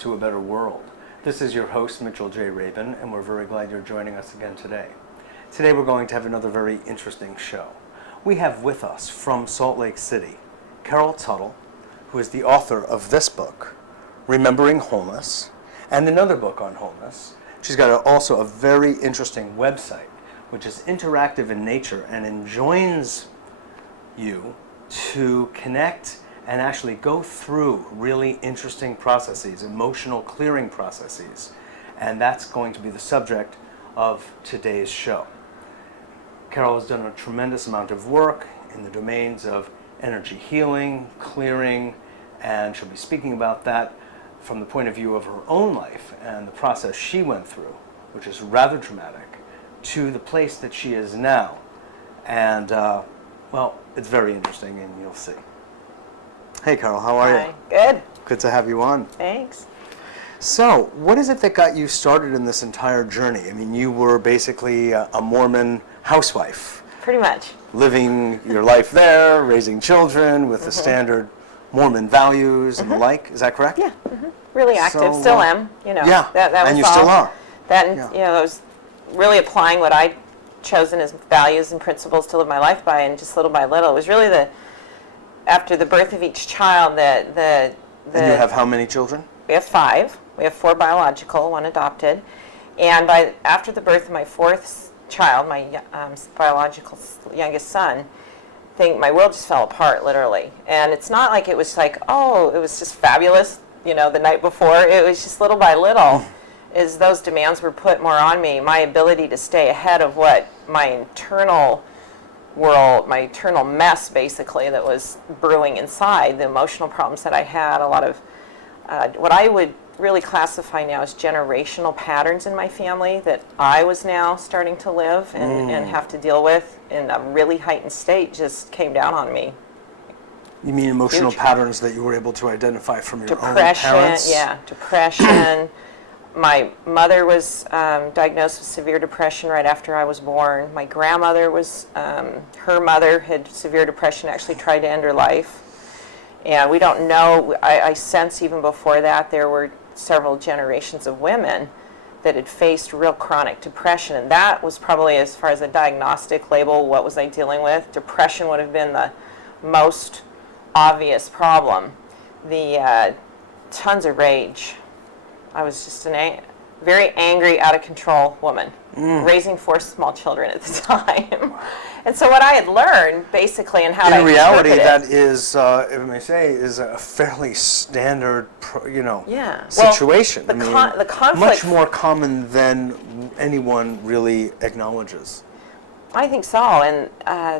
to a better world. This is your host, Mitchell J. Rabin, and we're very glad you're joining us again today. Today we're going to have another very interesting show. We have with us from Salt Lake City, Carol Tuttle, who is the author of this book, Remembering Wholeness, and another book on wholeness. She's got also a very interesting website, which is interactive in nature and enjoins you to connect and actually go through really interesting processes, emotional clearing processes. And that's going to be the subject of today's show. Carol has done a tremendous amount of work in the domains of energy healing, clearing, and she'll be speaking about that from the point of view of her own life and the process she went through, which is rather dramatic, to the place that she is now. And, well, it's very interesting, and you'll see. Hey, Carol, how are you? Good. Good to have you on. Thanks. So, what is it that got you started in this entire journey? I mean, you were basically a Mormon housewife. Pretty much. Living your life there, raising children with the standard Mormon values and the like. Is that correct? Yeah. Really active. So, still am. You know. Yeah. That was and you all. still are. That and Yeah. you know, I was really applying what I'd chosen as values and principles to live my life by, and just little by little. It was really after the birth of each child that And you have how many children? We have 5. We have 4 biological, 1 adopted, and after the birth of my 4th child, my biological youngest son, my world just fell apart, literally. And it's not like it was like, oh, it was just fabulous, you know, the night before. It was just little by little, as those demands were put more on me, my ability to stay ahead of what my internal world, my internal mess, basically, that was brewing inside, the emotional problems that I had, a lot of what I would really classify now as generational patterns in my family that I was now starting to live and have to deal with in a really heightened state just came down on me. You mean emotional patterns that you were able to identify from your own Depression, parents? yeah, depression. My mother was diagnosed with severe depression right after I was born. My grandmother was, her mother had severe depression, actually tried to end her life. And we don't know, I sense even before that there were several generations of women that had faced real chronic depression. And that was probably, as far as a diagnostic label, what was I dealing with? Depression would have been the most obvious problem. The tons of rage. I was just a very angry, out of control woman, raising 4 small children at the time. And so what I had learned, basically, and how in reality, that it, is, if I may say, is a fairly standard, yeah. situation. Well, the conflict, much more common than anyone really acknowledges. I think so. And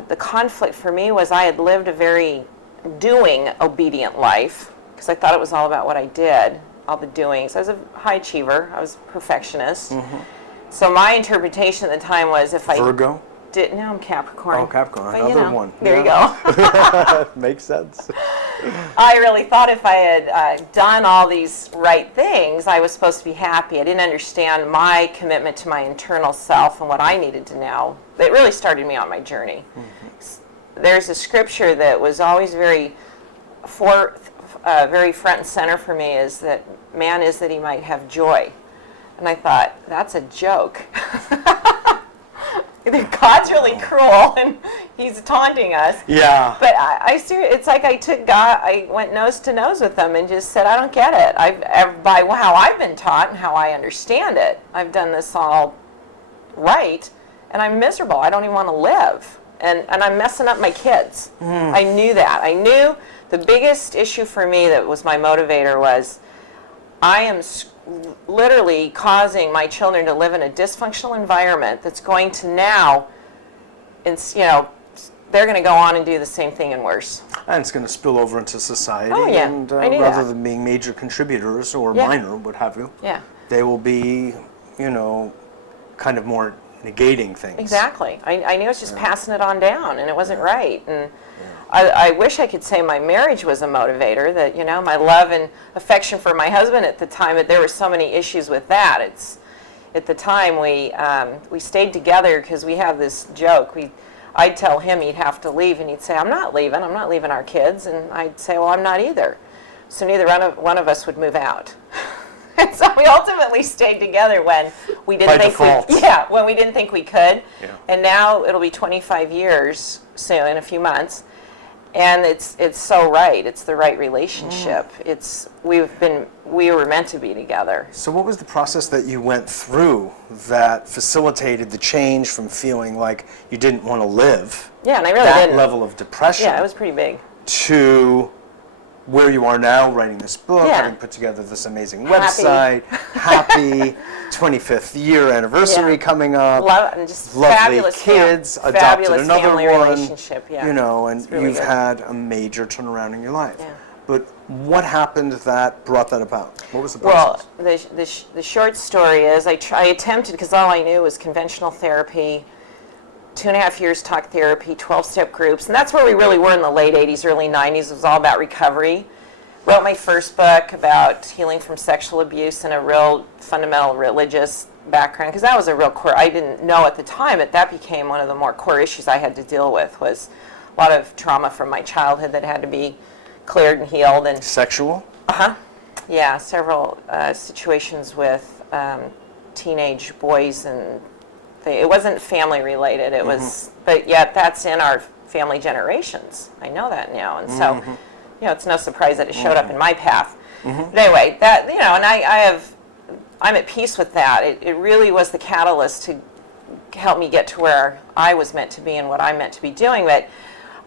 the conflict for me was I had lived a very doing, obedient life, because I thought it was all about what I did, all the doings. I was a high achiever. I was a perfectionist. So my interpretation at the time was if Virgo? No, I'm Capricorn. Oh, Capricorn, but, another one. There you go. Makes sense. I really thought if I had done all these right things, I was supposed to be happy. I didn't understand my commitment to my internal self and what I needed to know. It really started me on my journey. There's a scripture that was always very front and center for me, is that man is that he might have joy. And I thought, that's a joke. God's really cruel, and he's taunting us. Yeah. But it's like I took God, I went nose to nose with him and just said, I don't get it. By how I've been taught and how I understand it, I've done this all right, and I'm miserable. I don't even want to live. And I'm messing up my kids. I knew that. I knew the biggest issue for me that was my motivator was I am literally causing my children to live in a dysfunctional environment that's going to now, they're going to go on and do the same thing and worse. And it's going to spill over into society. Oh, yeah. And I knew rather that. than being major contributors or minor, what have you, they will be, kind of more negating things. Exactly. I knew I was just passing it on down, and it wasn't right. And I wish I could say my marriage was a motivator, that, my love and affection for my husband at the time, but there were so many issues with that. At the time, we stayed together because we have this joke. I'd tell him he'd have to leave, and he'd say, I'm not leaving our kids. And I'd say, well, I'm not either. So neither one of us would move out. So we ultimately stayed together when we didn't By think default. when we didn't think we could. Yeah. And now it'll be 25 years soon, in a few months. And it's so right. It's the right relationship. We were meant to be together. So what was the process that you went through that facilitated the change from feeling like you didn't want to live, Yeah, and I really that didn't. level of depression, Yeah, it was pretty big. to where you are now, writing this book, Yeah. having put together this amazing Happy. website, happy 25th year anniversary Yeah. coming up, Love and just lovely fabulous kids, fam- adopted fabulous another family one, relationship. Yeah. you know, and It's really you've good. had a major turnaround in your life. Yeah. But what happened that brought that about? What was the Well, process? the short story is I attempted, because all I knew was conventional therapy, 2.5 years talk therapy, 12-step groups, and that's where we really were in the late 80s, early 90s. It was all about recovery. Wrote my first book about healing from sexual abuse in a real fundamental religious background, because that was a real core. I didn't know at the time, but that became one of the more core issues I had to deal with, was a lot of trauma from my childhood that had to be cleared and healed. And Sexual? yeah, several situations with teenage boys, and it wasn't family related. It was, but yet that's in our family generations. I know that now, and so you know, it's no surprise that it showed up in my path. But anyway, that, you know, and I'm at peace with that. It really was the catalyst to help me get to where I was meant to be and what I'm meant to be doing. But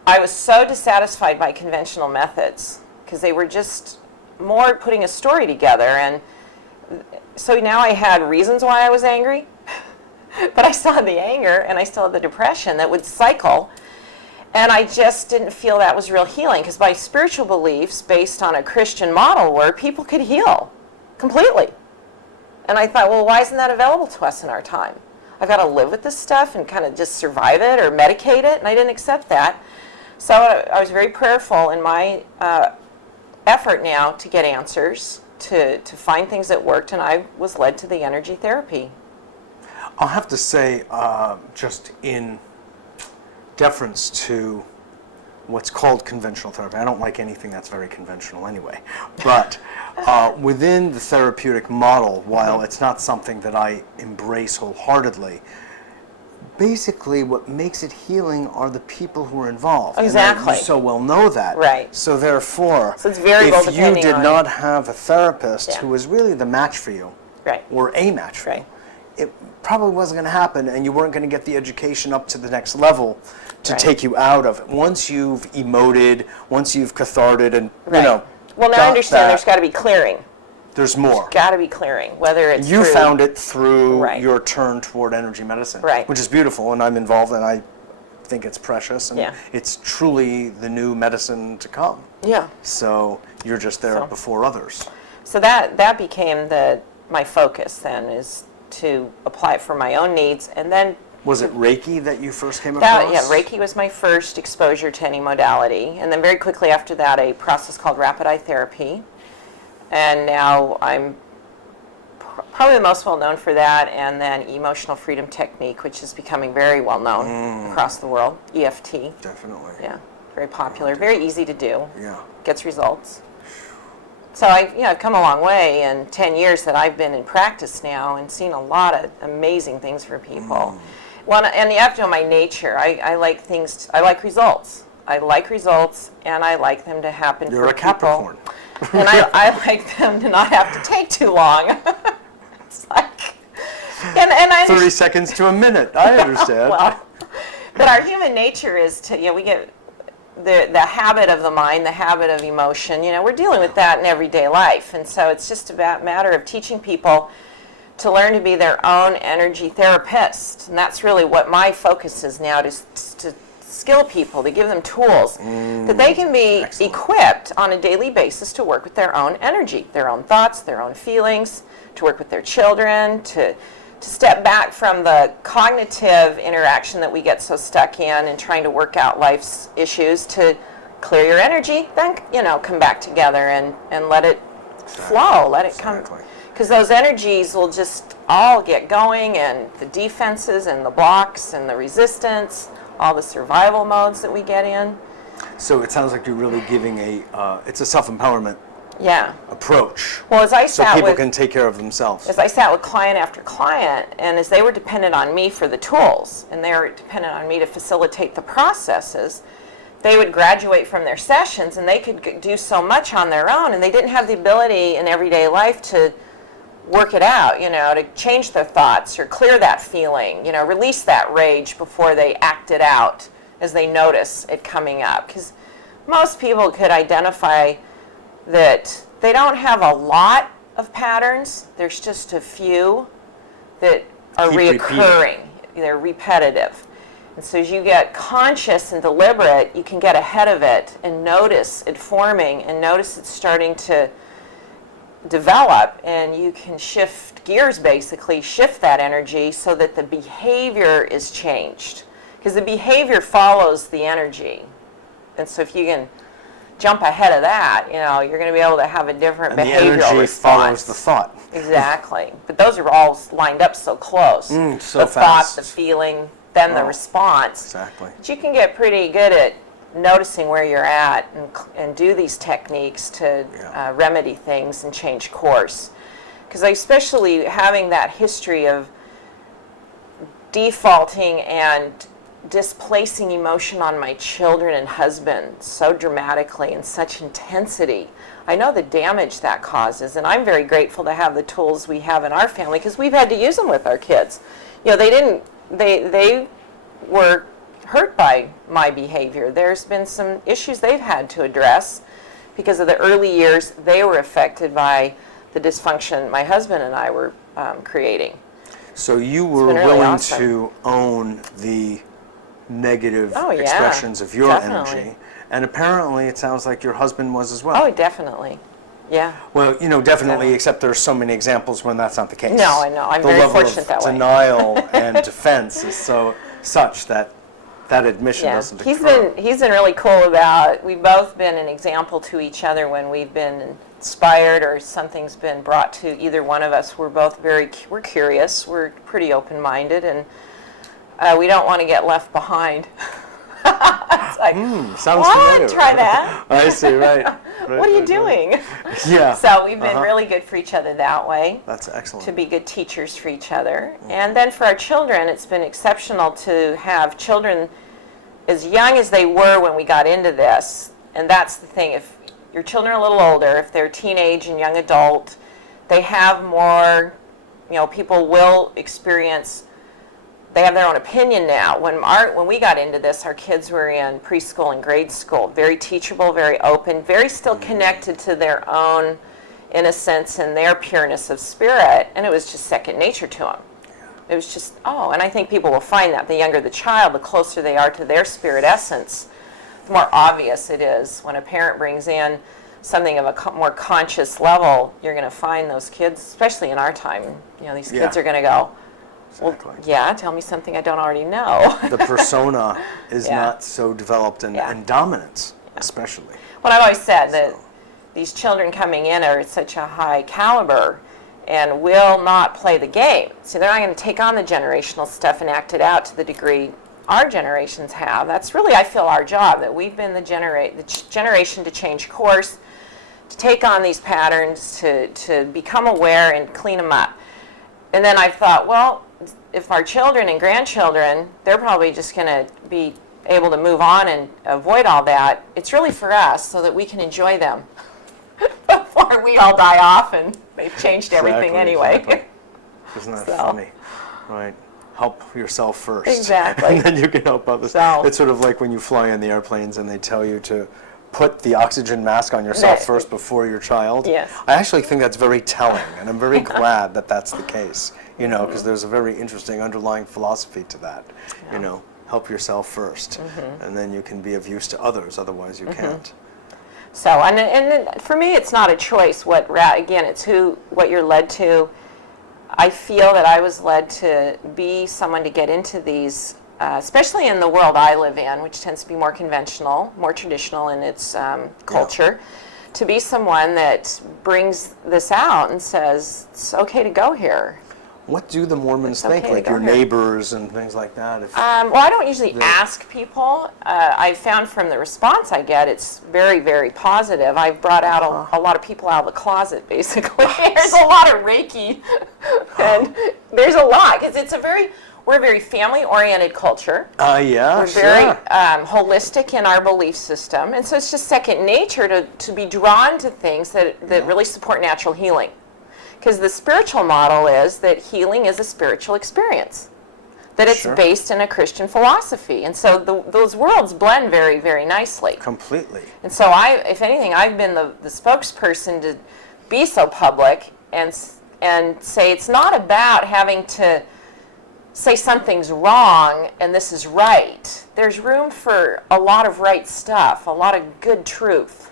I was so dissatisfied by conventional methods, because they were just more putting a story together. And so now I had reasons why I was angry, but I still had the anger and I still had the depression that would cycle. And I just didn't feel that was real healing, because my spiritual beliefs, based on a Christian model, were people could heal completely. And I thought, well, why isn't that available to us in our time? I've got to live with this stuff and kind of just survive it or medicate it, and I didn't accept that. So I was very prayerful in my effort now to get answers, to find things that worked, and I was led to the energy therapy. I'll have to say, just in deference to what's called conventional therapy, I don't like anything that's very conventional anyway, but within the therapeutic model, while it's not something that I embrace wholeheartedly, basically what makes it healing are the people who are involved. Exactly. And you so well know that. Right. So therefore, So it's variable if you depending did on- not have a therapist Yeah. who was really the match for you, Right. or a match for Right. you, it probably wasn't going to happen, and you weren't going to get the education up to the next level to Right. take you out of it. Once you've emoted, once you've catharted, and Right. you know, Well, now I got understand that, there's got to be clearing. there's more. Got to be clearing, whether it's You through, found it through Right. your turn toward energy medicine, Right. which is beautiful, and I'm involved, and I think it's precious, and Yeah. it's truly the new medicine to come. Yeah. So you're just there So- before others. So that became my focus then, is to apply it for my own needs, and then Was it Reiki that you first came across? yeah, Reiki was my first exposure to any modality, and then very quickly after that, a process called rapid eye therapy, and now I'm probably the most well known for that, and then emotional freedom technique, which is becoming very well known across the world. EFT, Definitely. yeah, very popular, very easy to do, Yeah. gets results. So I've come a long way in 10 years that I've been in practice now, and seen a lot of amazing things for people. Well, and you have to know my nature. I like things. I like results. I like results, and I like them to happen You're for a Capricorn. people. And I like them to not have to take too long. It's like, and I 30 seconds to a minute. I understand. well, but our human nature is to, we get the habit of the mind, the habit of emotion. We're dealing with that in everyday life, and so it's just a matter of teaching people to learn to be their own energy therapist, and that's really what my focus is now, to skill people, to give them tools that they can be Excellent. equipped on a daily basis to work with their own energy, their own thoughts, their own feelings, to work with their children, to step back from the cognitive interaction that we get so stuck in and trying to work out life's issues, to clear your energy, then come back together and let it flow, let it come. Exactly. Because those energies will just all get going, and the defenses and the blocks and the resistance, all the survival modes that we get in. So it sounds like you're really giving it's a self-empowerment approach. Well, as I so sat people with, can take care of themselves. As I sat with client after client, and as they were dependent on me for the tools, and they were dependent on me to facilitate the processes, they would graduate from their sessions, and they could do so much on their own, and they didn't have the ability in everyday life to work it out, to change their thoughts or clear that feeling, release that rage before they act it out as they notice it coming up. Because most people could identify that they don't have a lot of patterns. There's just a few that are reoccurring. They're repetitive. And so as you get conscious and deliberate, you can get ahead of it and notice it forming and notice it starting to develop, and you can shift gears, basically shift that energy so that the behavior is changed, because the behavior follows the energy. And so if you can jump ahead of that, you're going to be able to have a different behavioral the energy response. Follows the thought. Exactly. But those are all lined up so close. So the fast. Thought, the feeling, then the response. Exactly. But you can get pretty good at noticing where you're at and do these techniques to remedy things and change course. Because especially having that history of defaulting and displacing emotion on my children and husband so dramatically and such intensity, I know the damage that causes, and I'm very grateful to have the tools we have in our family, because we've had to use them with our kids. They were hurt by my behavior. There's been some issues they've had to address because of the early years they were affected by the dysfunction my husband and I were creating. So you were really willing awesome. to own the negative Oh, yeah, expressions of your definitely. energy, and apparently it sounds like your husband was as well. Oh, definitely. Yeah. Well, definitely, except there's so many examples when that's not the case. No, I know. I'm very fortunate that way. The level of denial and defense is such that admission doesn't occur. He's been really cool about, we've both been an example to each other when we've been inspired or something's been brought to either one of us. We're both we're curious, we're pretty open-minded, and we don't want to get left behind. It's like, sounds what? familiar. Try that. I see, right. What are you doing? Yeah. So we've been really good for each other that way. That's excellent. To be good teachers for each other. And then for our children, it's been exceptional to have children as young as they were when we got into this. And that's the thing. If your children are a little older, if they're teenage and young adult, they have more, people will experience, they have their own opinion now. When we got into this, our kids were in preschool and grade school, very teachable, very open, very still connected to their own innocence and their pureness of spirit, and it was just second nature to them. It was just, and I think people will find that the younger the child, the closer they are to their spirit essence, the more obvious it is. When a parent brings in something of a more conscious level, you're going to find those kids, especially in our time, these kids are going to go, Exactly. well, yeah, tell me something I don't already know. The persona is not so developed and dominance, especially. Well, I've always said that these children coming in are at such a high caliber and will not play the game. So they're not going to take on the generational stuff and act it out to the degree our generations have. That's really, I feel, our job, that we've been the generation to change course, to take on these patterns, to become aware and clean them up. And then I thought, well, if our children and grandchildren, they're probably just going to be able to move on and avoid all that. It's really for us so that we can enjoy them before we all die off and they've changed everything anyway. Exactly. Isn't that funny? Right. Help yourself first. Exactly. And then you can help others. It's sort of like when you fly on the airplanes and they tell you to put the oxygen mask on yourself first before your child. Yes. I actually think that's very telling, and I'm very glad that that's the case, because there's a very interesting underlying philosophy to that. Help yourself first, and then you can be of use to others, otherwise you can't. So, and for me, it's not a choice. It's what you're led to. I feel that I was led to be someone to get into these, especially in the world I live in, which tends to be more conventional, more traditional in its culture, to be someone that brings this out and says, it's okay to go here. What do the Mormons It's okay think? to Like go your here. neighbors and things like that? Well, I don't usually ask people. I found from the response I get, it's very, very positive. I've brought out a lot of people out of the closet, basically. There's a lot of Reiki, and there's a lot, because we're a very family-oriented culture. Yeah, We're very holistic in our belief system, and so it's just second nature to be drawn to things that really support natural healing. Because the spiritual model is that healing is a spiritual experience, that it's based in a Christian philosophy. And so those worlds blend very, very nicely. Completely. And so if anything, I've been the spokesperson to be so public and say it's not about having to say something's wrong and this is right. There's room for a lot of right stuff, a lot of good truth.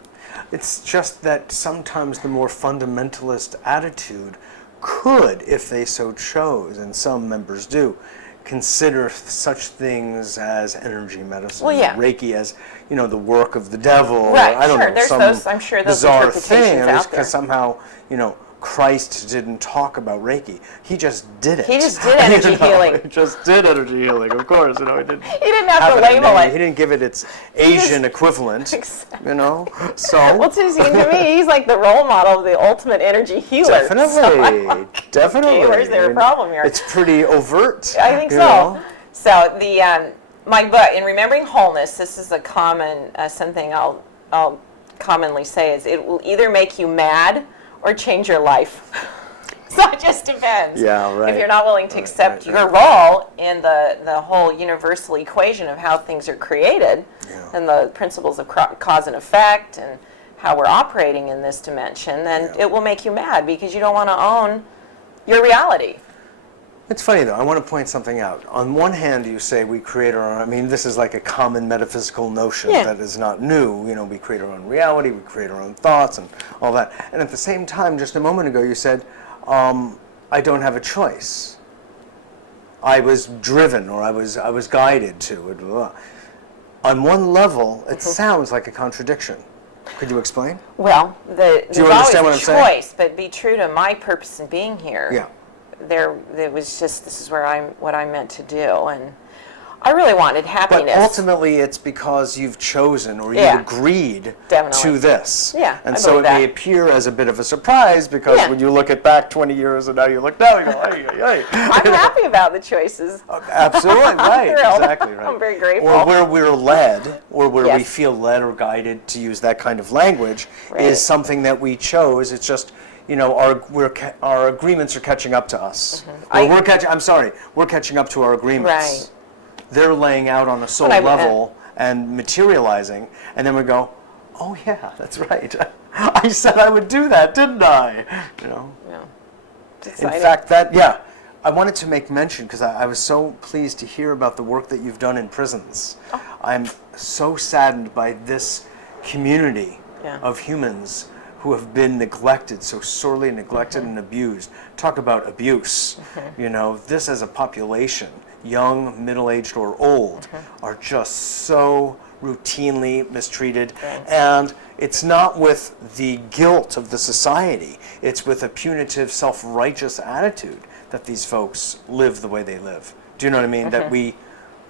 It's just that sometimes the more fundamentalist attitude could, if they so chose, and some members do, consider such things as energy medicine, Reiki as, the work of the devil. Right, or, I don't know, there's some those, I'm sure those bizarre interpretations thing. out there. Because somehow, Christ didn't talk about Reiki. He just did it. He just did energy healing. He just did energy healing, of course. He didn't have to label it. He didn't give it its Asian equivalent, Exactly. So. Well, to me, he's like the role model of the ultimate energy healer. Definitely, definitely. Okay, where's there a problem here? It's pretty overt. I think so. So my book, In Remembering Wholeness, this is a common, something I'll commonly say is it will either make you mad or change your life. So it just depends. Yeah, right. If you're not willing to accept your role in the whole universal equation of how things are created and the principles of cause and effect and how we're operating in this dimension, then it will make you mad because you don't want to own your reality. It's funny, though. I want to point something out. On one hand, you say we create our own, this is like a common metaphysical notion that is not new. We create our own reality, we create our own thoughts and all that. And at the same time, just a moment ago, you said, I don't have a choice. I was driven or I was guided to. On one level, it sounds like a contradiction. Could you explain? Well, there's always a choice, but be true to my purpose in being here. Yeah. It was just, this is what I'm meant to do, and I really wanted happiness. But ultimately, it's because you've chosen or you've agreed to this. Yeah, and so it may appear as a bit of a surprise because when you look at back 20 years and now you look now, you go, ay. I'm happy about the choices. Absolutely, right. Exactly right. I'm very grateful. Or where we're led, or where we feel led or guided to use that kind of language is something that we chose. It's just, our agreements are catching up to us. We're catching up to our agreements. Right. They're laying out on a soul level and materializing, and then we go, oh yeah, that's right. I said I would do that, didn't I? Yeah. In fact, I wanted to make mention because I was so pleased to hear about the work that you've done in prisons. I'm so saddened by this community of humans who have been neglected, so sorely neglected and abused. Talk about abuse. This as a population, young, middle-aged, or old, are just so routinely mistreated. And it's not with the guilt of the society, it's with a punitive, self-righteous attitude that these folks live the way they live. Do you know what I mean? That we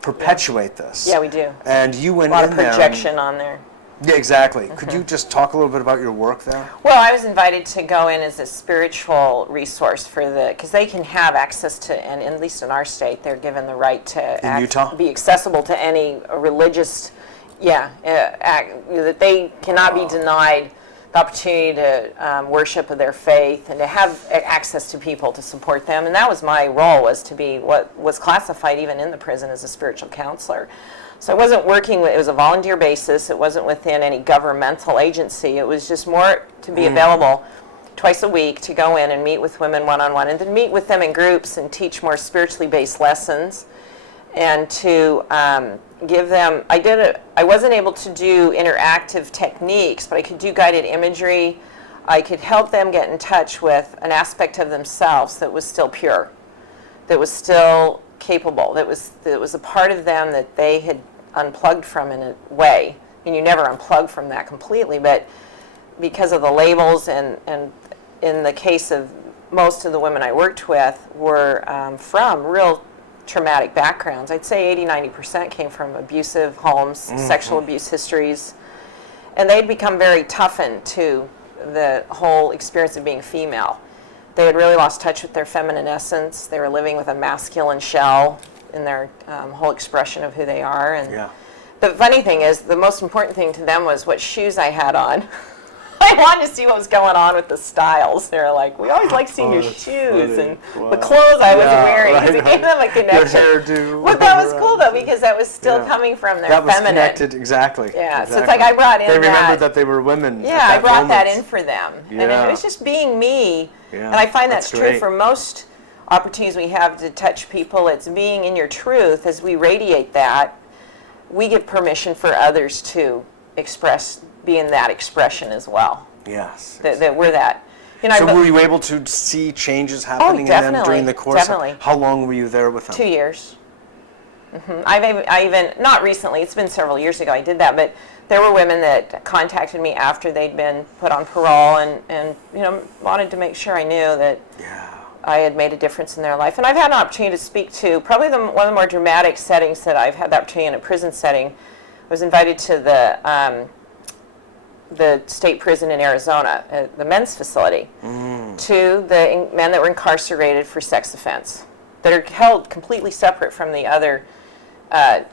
perpetuate this. Yeah, we do. And you went in there. A in lot of projection on there. Yeah, exactly. Could you just talk a little bit about your work there? Well, I was invited to go in as a spiritual resource because they can have access to, and at least in our state, they're given the right to Utah? Be accessible to any religious, that they cannot be denied the opportunity to worship of their faith and to have access to people to support them. And that was my role, was to be what was classified even in the prison as a spiritual counselor. So I wasn't working it was a volunteer basis. It wasn't within any governmental agency. It was just more to be available twice a week to go in and meet with women one-on-one and then meet with them in groups and teach more spiritually based lessons and to give them, I wasn't able to do interactive techniques, but I could do guided imagery. I could help them get in touch with an aspect of themselves that was still pure, that was still capable, that was a part of them that they had unplugged from in a way. And you never unplug from that completely, but because of the labels and in the case of most of the women I worked with were from real traumatic backgrounds. I'd say 80-90% came from abusive homes, sexual abuse histories, and they'd become very toughened to the whole experience of being female. They had really lost touch with their feminine essence. They were living with a masculine shell in their whole expression of who they are. And the funny thing is, the most important thing to them was what shoes I had on. I wanted to see what was going on with the styles. They were like, we always like seeing your shoes and the clothes I was wearing. Because it gave them a connection. Your hairdo. But that was cool, though, because that was still coming from their feminine. That was connected, exactly. Yeah, exactly. so it's like I brought in They remembered that they were women. Yeah, I brought that in for them. And it was just being me. Yeah, and I find that's true great. for most opportunities we have to touch people. It's being in your truth. As we radiate that, we give permission for others to be in that expression as well. Yes. That we're that. So were you able to see changes happening in them during the course? Definitely. How long were you there with them? 2 years. I even, not recently, it's been several years ago I did that, but there were women that contacted me after they'd been put on parole and wanted to make sure I knew that I had made a difference in their life. And I've had an opportunity to speak to probably one of the more dramatic settings that I've had the opportunity in a prison setting. I was invited to the state prison in Arizona, the men's facility, to the men that were incarcerated for sex offense, that are held completely separate from the other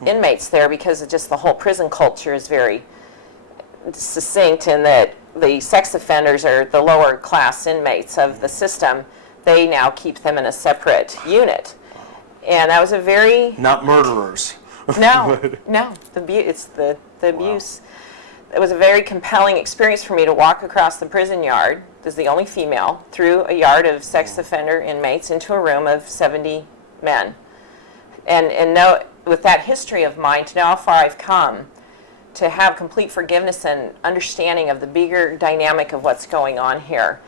inmates there, because just the whole prison culture is very succinct in that the sex offenders are the lower class inmates of the system. They now keep them in a separate unit. And that was a very... Not murderers. No, it's the abuse. It was a very compelling experience for me to walk across the prison yard, as the only female, through a yard of sex offender inmates into a room of 70 men. And know, with that history of mine, to know how far I've come, to have complete forgiveness and understanding of the bigger dynamic of what's going on here,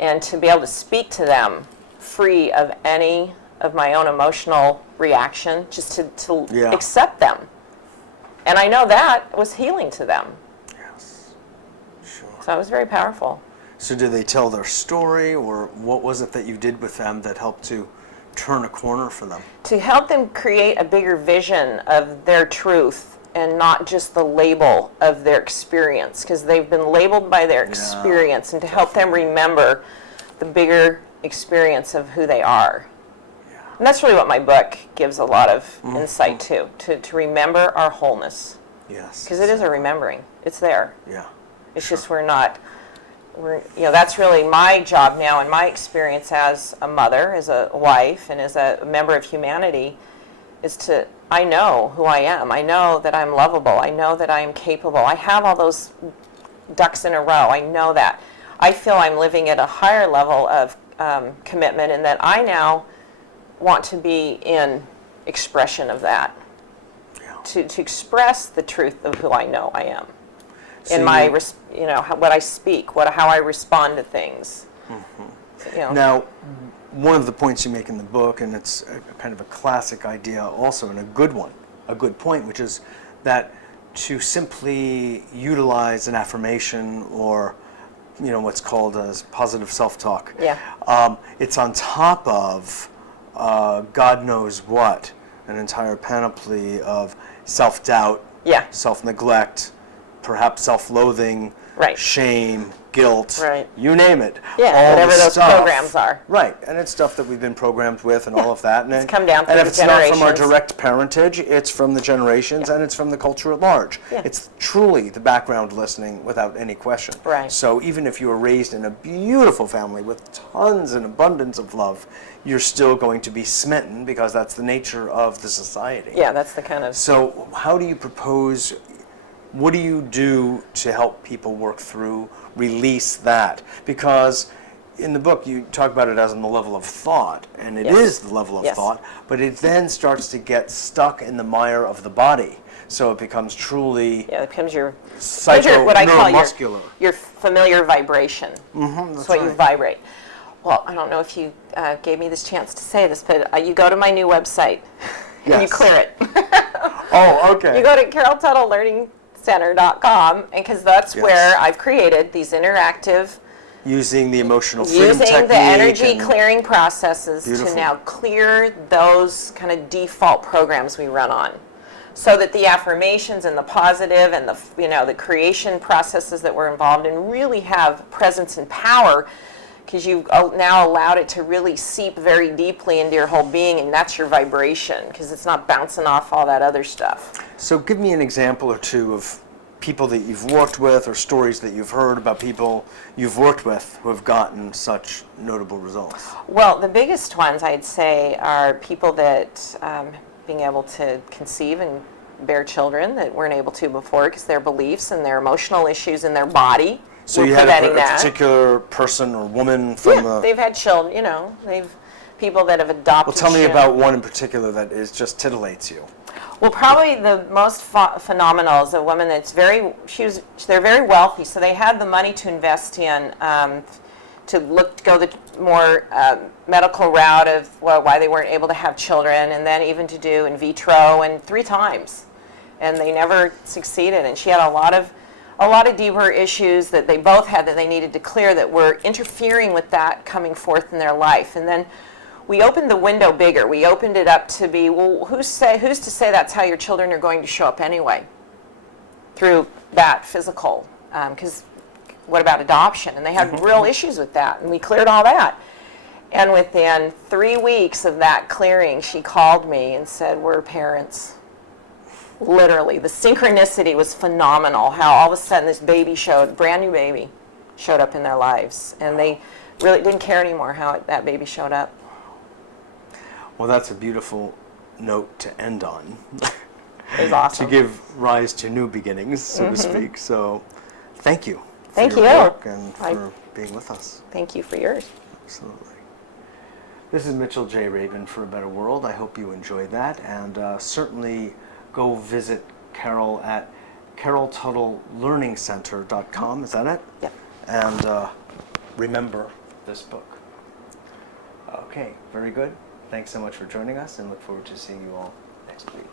and to be able to speak to them free of any of my own emotional reaction, just to accept them. And I know that was healing to them. Yes, sure. So it was very powerful. So did they tell their story, or what was it that you did with them that helped to turn a corner for them? To help them create a bigger vision of their truth and not just the label of their experience, because they've been labeled by their experience, and to help them remember the bigger experience of who they are. And that's really what my book gives a lot of insight to remember our wholeness. Yes. Because it is a remembering. It's there. Yeah. It's just that's really my job now, and my experience as a mother, as a wife, and as a member of humanity, is I know who I am. I know that I'm lovable. I know that I am capable. I have all those ducks in a row. I know that. I feel I'm living at a higher level of commitment, and that I now want to be in expression of that, to express the truth of who I know I am, so in my what I speak, how I respond to things. Now, one of the points you make in the book, and it's kind of a classic idea also, and a good point, which is that to simply utilize an affirmation, or what's called as positive self-talk, it's on top of God knows what, an entire panoply of self-doubt, self-neglect, perhaps self-loathing, shame, guilt, you name it. Yeah, whatever those programs are. Right, and it's stuff that we've been programmed with and all of that. And it's come down through the generations. And if it's not from our direct parentage, it's from the generations, and it's from the culture at large. Yeah. It's truly the background listening without any question. Right. So even if you were raised in a beautiful family with tons and abundance of love, you're still going to be smitten, because that's the nature of the society. Yeah, that's the kind of... So how do you propose... What do you do to help people work through, release that? Because in the book you talk about it as on the level of thought, and it is the level of thought, but it then starts to get stuck in the mire of the body. So it becomes truly it becomes your what I call your familiar vibration. That's what you vibrate. Well, I don't know if you gave me this chance to say this, but you go to my new website and you clear it. Oh, okay. You go to CarolTuttleLearningCenter.com, and because that's where I've created these interactive Using the emotional freedom Using technique. the energy and- clearing processes Beautiful. to now clear those kind of default programs we run on. So that the affirmations and the positive and the creation processes that we're involved in really have presence and power, because you've now allowed it to really seep very deeply into your whole being, and that's your vibration, because it's not bouncing off all that other stuff. So give me an example or two of people that you've worked with, or stories that you've heard about people you've worked with who have gotten such notable results. Well, the biggest ones I'd say are people that being able to conceive and bear children that weren't able to before because their beliefs and their emotional issues in their body So were you had preventing a that. particular person or woman from Yeah, they've had children, they've people that have adopted Well, tell me children. about one in particular that is just titillates you. Well, probably the most phenomenal is a woman that's they're very wealthy, so they had the money to invest in, to go the more medical route of why they weren't able to have children, and then even to do in vitro, and 3 times. And they never succeeded, and she had a lot of deeper issues that they both had that they needed to clear that were interfering with that coming forth in their life. And then we opened the window bigger. We opened it up to be, well, who's to say that's how your children are going to show up anyway? Through that physical, because what about adoption? And they had real issues with that, and we cleared all that. And within 3 weeks of that clearing, she called me and said, we're parents. Literally, the synchronicity was phenomenal, how all of a sudden this brand new baby, showed up in their lives. And they really didn't care anymore how that baby showed up. Well, that's a beautiful note to end on. It was awesome. To give rise to new beginnings, so to speak. So, thank you. Thank for your you. work and for being with us. Thank you for yours. Absolutely. This is Mitchell J. Rabin for A Better World. I hope you enjoyed that, and certainly go visit Carol at caroltuttlelearningcenter.com. Is that it? Yep. And remember this book. Okay, very good. Thanks so much for joining us, and look forward to seeing you all next week.